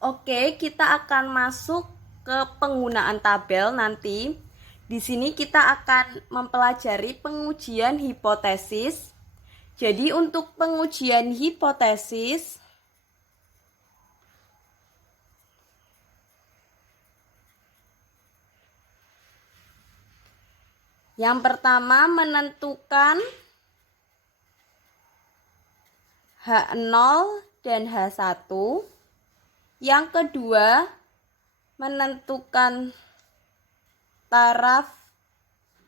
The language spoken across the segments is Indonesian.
Oke, kita akan masuk ke penggunaan tabel nanti. Di sini kita akan mempelajari pengujian hipotesis. Jadi untuk pengujian hipotesis, yang pertama menentukan H0 dan H1. Yang kedua menentukan taraf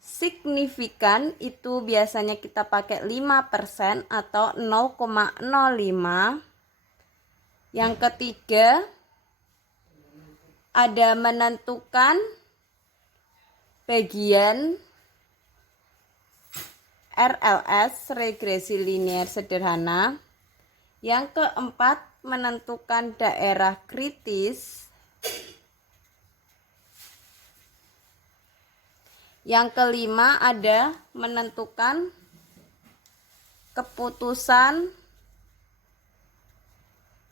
signifikan, itu biasanya kita pakai 5% atau 0,05. Yang ketiga ada menentukan bagian RLS, regresi linear sederhana. Yang keempat menentukan daerah kritis. Yang kelima ada menentukan keputusan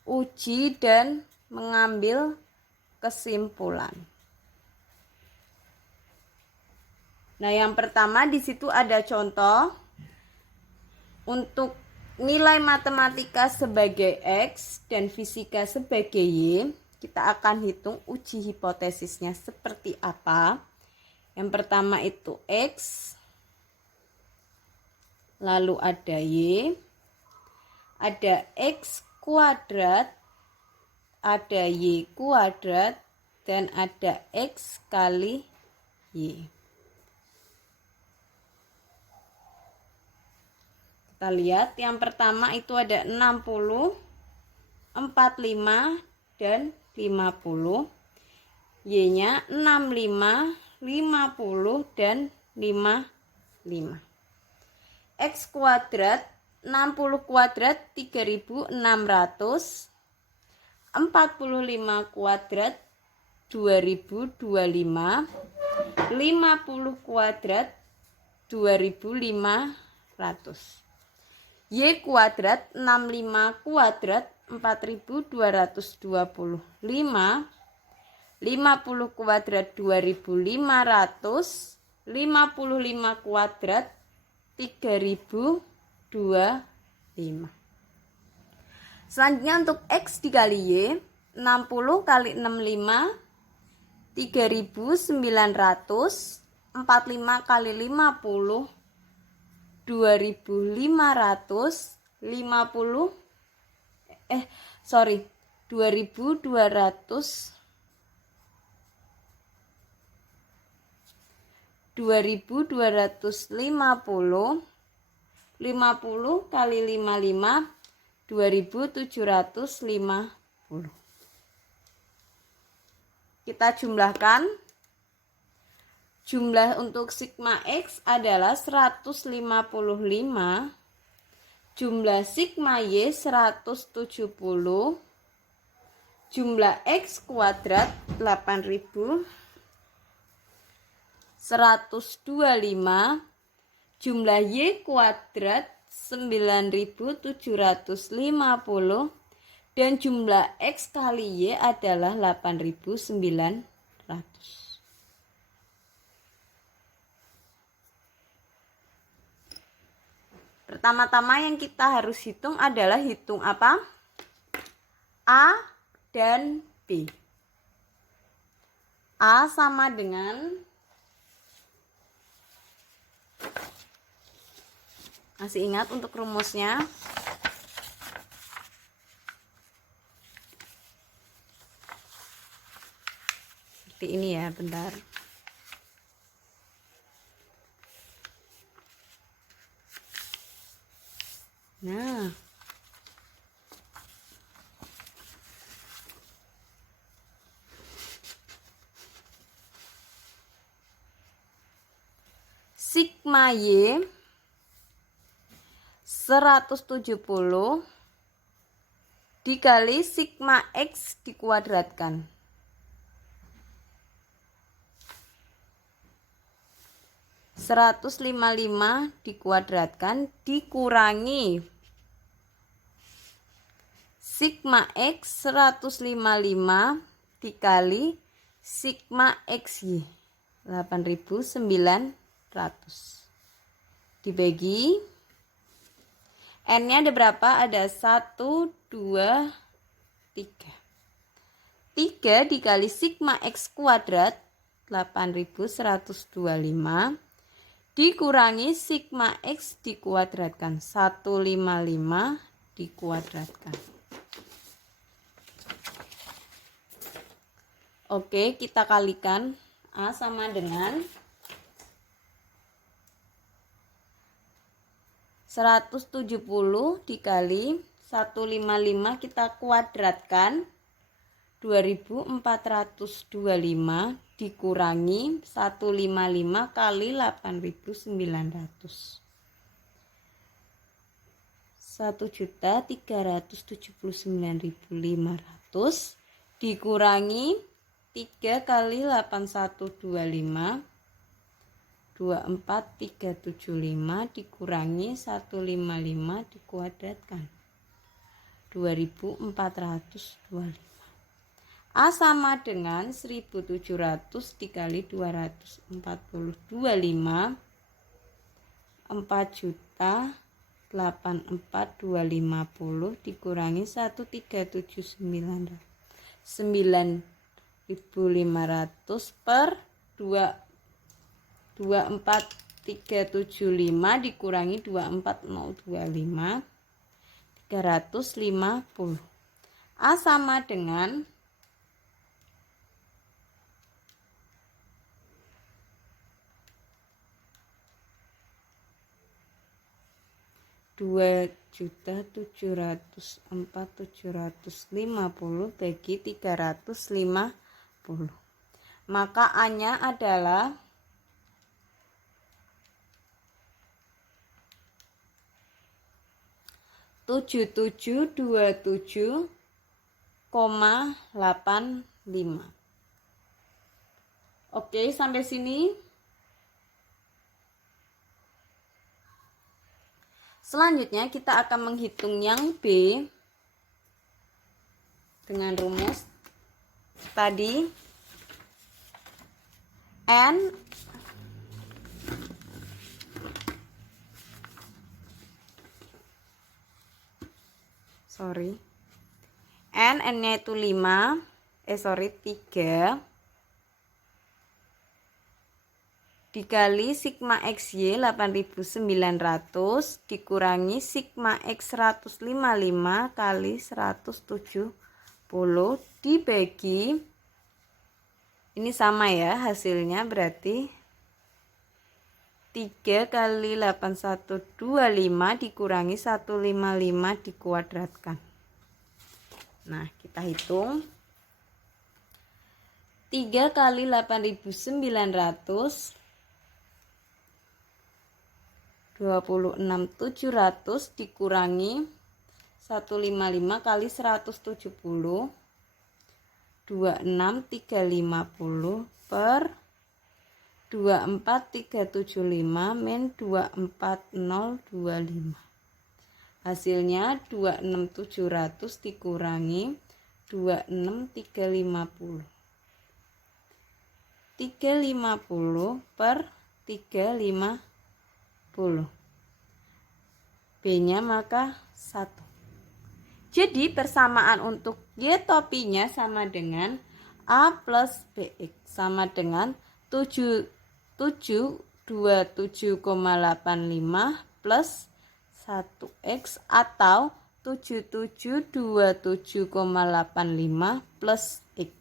uji dan mengambil kesimpulan. Nah, yang pertama di situ ada contoh untuk nilai matematika sebagai X dan fisika sebagai Y. Kita akan hitung uji hipotesisnya seperti apa. Yang pertama itu X, lalu ada Y, ada X kuadrat, ada Y kuadrat, dan ada X kali Y. Kita lihat yang pertama itu ada 60, 45, dan 50. Y-nya 65, 50, dan 55. X kuadrat 60 kuadrat 3600, 45 kuadrat 2025, 50 kuadrat 2500. Y kuadrat 65 kuadrat 4225, 50 kuadrat 2500, 55 kuadrat 3025. Selanjutnya untuk X dikali Y, 60 kali 65 3900, 45 kali 50 2500, 2200, 2250, 50 kali 55 2750. Kita jumlahkan. Jumlah untuk sigma X adalah 155, jumlah sigma Y 170, jumlah X kuadrat 8000, 125, jumlah Y kuadrat 9750, dan jumlah X kali Y adalah 8900. Pertama-tama yang kita harus hitung adalah hitung apa? A dan B. A sama dengan, masih ingat untuk rumusnya? Seperti ini ya, bentar. Nah, sigma Y 170 dikali sigma X dikuadratkan. (155) dikuadratkan dikurangi sigma X 155 dikali sigma XY 8.900 dibagi N-nya ada berapa? Ada 1, 2, 3. 3 dikali sigma X kuadrat 8.125 dikurangi sigma X dikuadratkan 155 dikuadratkan. Oke, kita kalikan. A sama dengan 170 dikali 155 kita kuadratkan 2425 dikurangi 155 kali 8.900 1.379.500 dikurangi 3 kali 8125 24375 dikurangi 155 dikuadratkan 2425. A sama dengan 1700 dikali 240 25 4.084.250 dikurangi 1.379.900 per 24375 dikurangi 24025 350. A sama dengan 2.704.750 bagi 350. Maka A-nya adalah 7727,85. Oke, sampai sini. Selanjutnya kita akan menghitung yang B dengan rumus tadi. N N-nya itu 3 dikali sigma XY 8.900 dikurangi sigma X 155 kali 170 dibagi, ini sama ya hasilnya, berarti 3 kali 8125 dikurangi 155 dikuadratkan. Nah, kita hitung. 3 kali 8.900 26.700 dikurangi 155 kali 170 26350 per 24375 min 24025. Hasilnya 26700 dikurangi 26350. 350 per 350. B-nya maka 1. Jadi persamaan untuk Y topinya sama dengan A plus BX sama dengan 727,85 plus 1X atau 7727,85 plus X.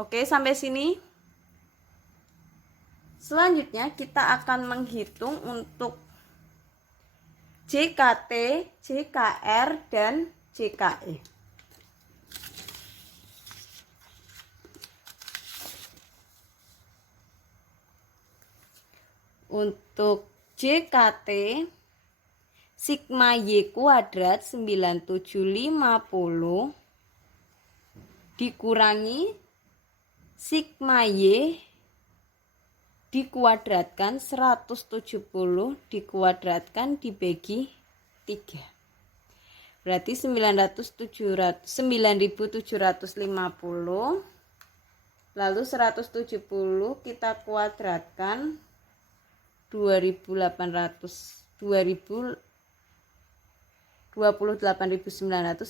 Oke, sampai sini. Selanjutnya kita akan menghitung untuk JKT, JKR, dan JKE. Untuk JKT, sigma Y kuadrat 9750 dikurangi sigma Y dikuadratkan 170 dikuadratkan dibagi 3. Berarti 9.750. Lalu 170 kita kuadratkan 28.900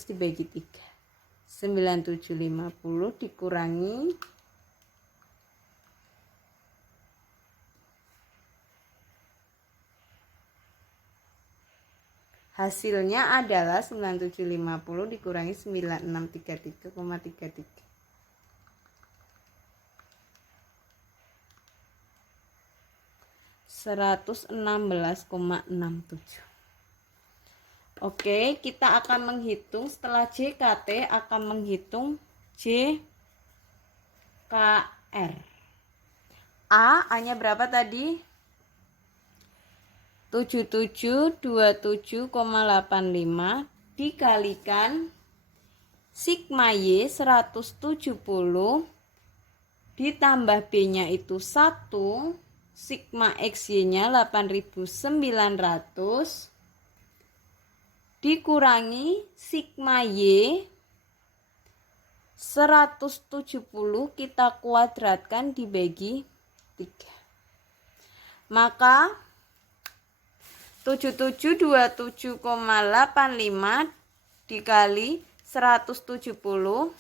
dibagi 3. 9.750 dikurangi hasilnya adalah 9.750 dikurangi 9633,33. 116,67. Oke, kita akan menghitung setelah JKT akan menghitung JKR. A-nya berapa tadi? 7727,85 dikalikan sigma Y 170 ditambah B-nya itu 1, sigma XY-nya 8.900 dikurangi sigma Y 170 kita kuadratkan dibagi 3. Maka 7727,85 dikali 170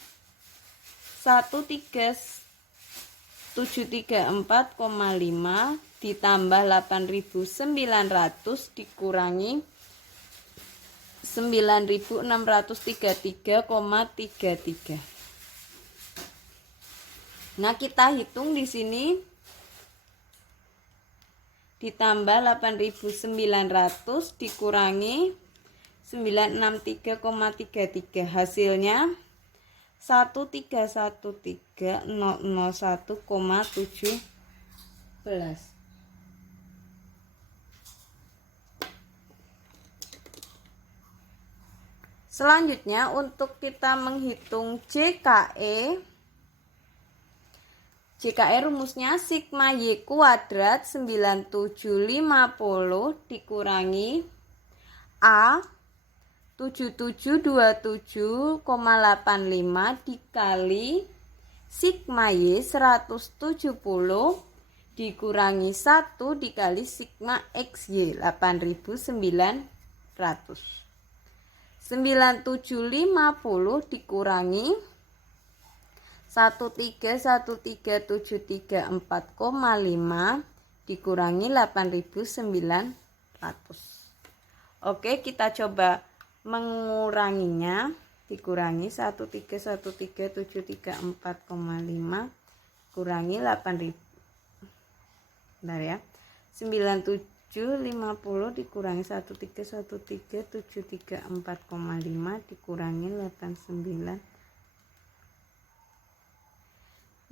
13734,5 ditambah 8.900 dikurangi 9.633,33. Nah, kita hitung di sini ditambah 8.900 dikurangi 963,33 hasilnya 1313001,17. Selanjutnya untuk kita menghitung JKE rumusnya sigma Y kuadrat 9750 dikurangi A 7727,85 dikali sigma Y 170 dikurangi 1 dikali sigma XY 8.900. 9750 dikurangi 1313734,5 dikurangi 8.900. Oke, kita coba menguranginya. Dikurangi 1313734,5 kurangi 8.000. Bentar ya. 9750 dikurangi 1313734,5 dikurangi 89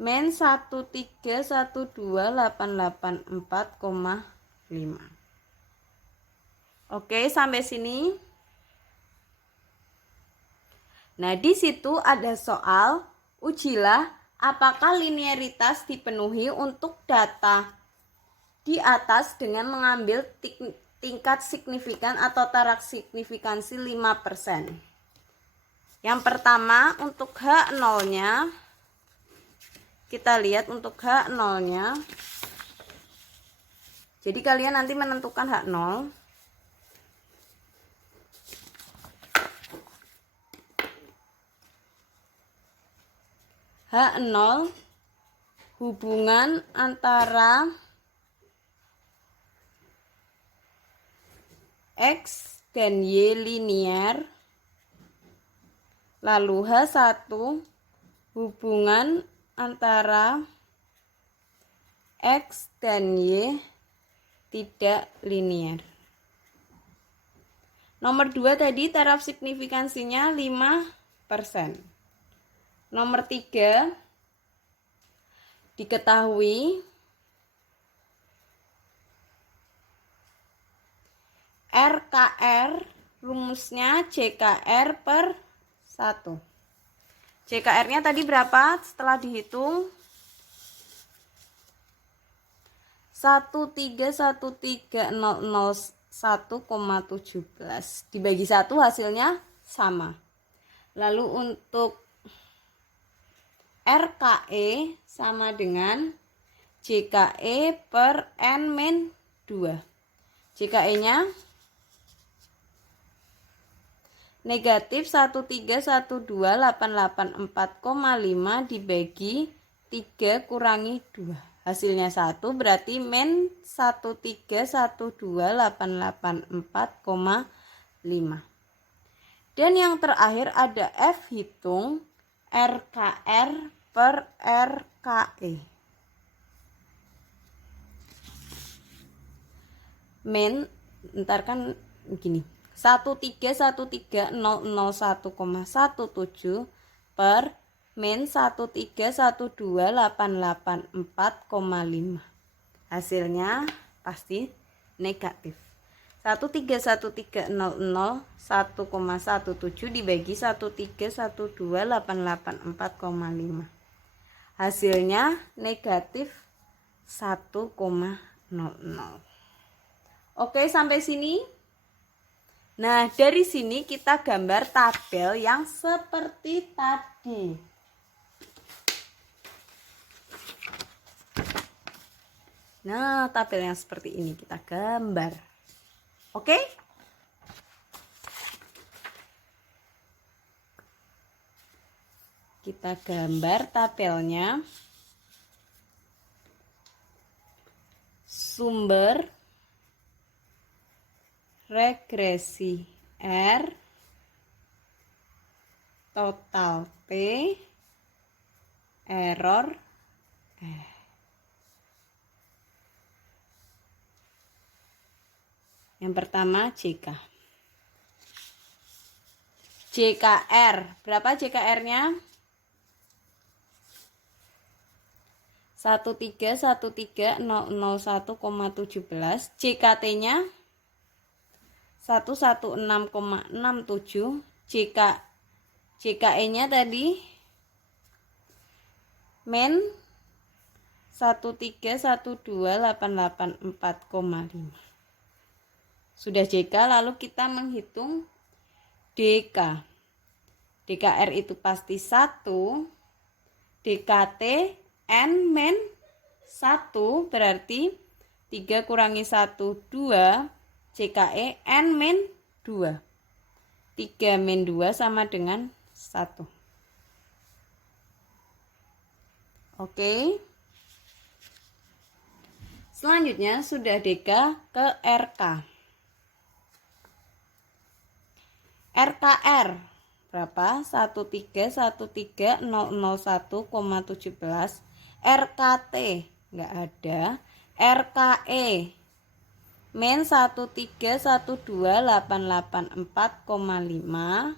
men 1312884,5. Oke, sampai sini. Nah, di situ ada soal, ujilah apakah linearitas dipenuhi untuk data di atas dengan mengambil tingkat signifikan atau tarak signifikansi 5%. Yang pertama untuk H0-nya, kita lihat untuk H0-nya. Jadi kalian nanti menentukan H0. H0 hubungan antara X dan Y linear. Lalu H1 hubungan antara X dan Y tidak linear. Nomor 2 tadi taraf signifikansinya 5%. Nomor 3 diketahui RKR rumusnya JKR per 1. JKR-nya tadi berapa setelah dihitung? 1313001,17 dibagi 1 hasilnya sama. Lalu untuk RKE sama dengan JKE per N-2. JKE-nya negatif 131288,5 dibagi 3 kurangi 2. Hasilnya 1, berarti min 131288,5. Dan yang terakhir ada F hitung RKR per RKE. Min, ntar kan gini, 131300,17 per min 131288,5. Hasilnya pasti negatif. 131300,17 dibagi 131288,5. Hasilnya negatif 1,00. Oke, sampai sini. Nah, dari sini kita gambar tabel yang seperti tadi. Nah, tabel yang seperti ini kita gambar. Oke? Kita gambar tabelnya. Sumber regresi R, total P, error E. Yang pertama JK. JKR, berapa JKR-nya? 131300,17. JKT-nya 116,67. JKE-nya tadi min 131288,5. Sudah JK, lalu kita menghitung DK. DKR itu pasti 1, DKT N min 1 berarti 3 kurangi 1, 2. JKE N min 2. 3 min 2 sama dengan 1. Oke. Selanjutnya sudah DK ke RK. RKR berapa? 131300,17. RKT enggak ada. RKE min 131288,5.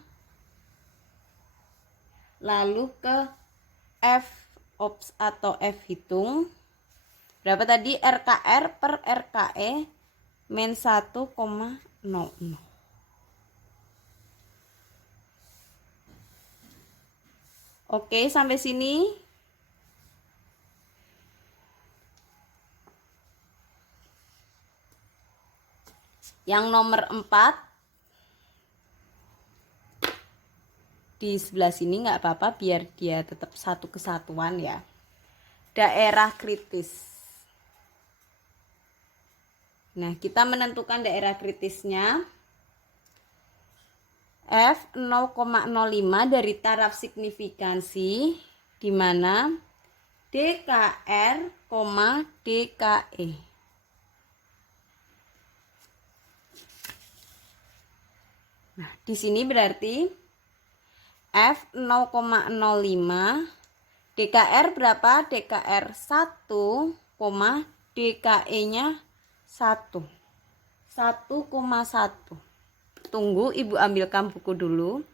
Lalu ke F ops atau F hitung. Berapa tadi? RKR per RKE min 1,00. Oke, sampai sini. Yang nomor 4 di sebelah sini nggak apa-apa, biar dia tetap satu kesatuan ya. Daerah kritis. Nah, kita menentukan daerah kritisnya. F 0,05 dari taraf signifikansi, di mana DKR, DKE. Nah, di sini berarti F 0,05, DKR berapa? DKR 1, DKE-nya 1. 1,1. Tunggu, Ibu ambilkan buku dulu.